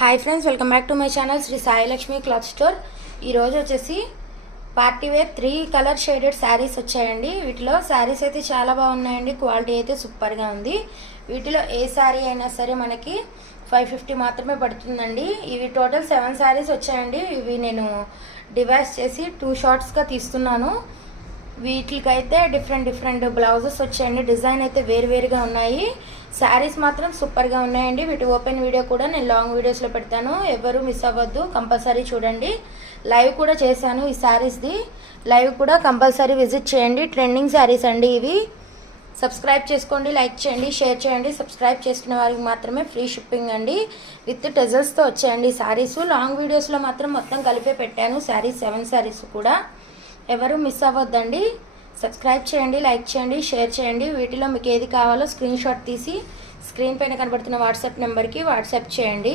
Hi friends, welcome back to my channel Shri Sai Lakshmi cloth store. ఈరోజు వచ్చేసి party wear 3 colour shaded sarees వచ్చాయండి. వీటిలో శారీస్ అయితే చాలా బాగున్నాయండి. క్వాలిటీ అయితే సూపర్గా ఉంది. వీటిలో ఏ శారీ అయినా సరే మనకి 550 మాత్రమే పడుతుందండి. ఇవి టోటల్ 7 శారీస్ వచ్చాయండి. ఇవి నేను డివైస్ చేసి 2 షార్ట్స్గా తీస్తున్నాను. వీటికైతే డిఫరెంట్ బ్లౌజెస్ వచ్చాయండి. డిజైన్ అయితే వేరువేరుగా ఉన్నాయి. శారీస్ మాత్రం సూపర్గా ఉన్నాయండి. వీటి ఓపెన్ వీడియో కూడా నేను లాంగ్ వీడియోస్లో పెడతాను. ఎవరు మిస్ అవ్వద్దు, కంపల్సరీ చూడండి. లైవ్ కూడా చేశాను ఈ శారీస్ది. లైవ్ కూడా కంపల్సరీ విజిట్ చేయండి. ట్రెండింగ్ శారీస్ అండి ఇవి. సబ్స్క్రైబ్ చేసుకోండి, లైక్ చేయండి, షేర్ చేయండి. సబ్స్క్రైబ్ చేసుకునే వారికి మాత్రమే ఫ్రీ షిప్పింగ్ అండి. విత్ టెజల్స్తో వచ్చాయండి శారీస్. లాంగ్ వీడియోస్లో మాత్రం మొత్తం కలిపే పెట్టాను శారీస్, 7 శారీస్ కూడా. ఎవరు మిస్ అవ్వద్దండి. సబ్స్క్రైబ్ చేయండి, లైక్ చేయండి, షేర్ చేయండి. వీటిలో మీకు ఏది కావాలో స్క్రీన్ షాట్ తీసి స్క్రీన్ పైన కనబడుతున్న వాట్సాప్ నెంబర్కి వాట్సాప్ చేయండి.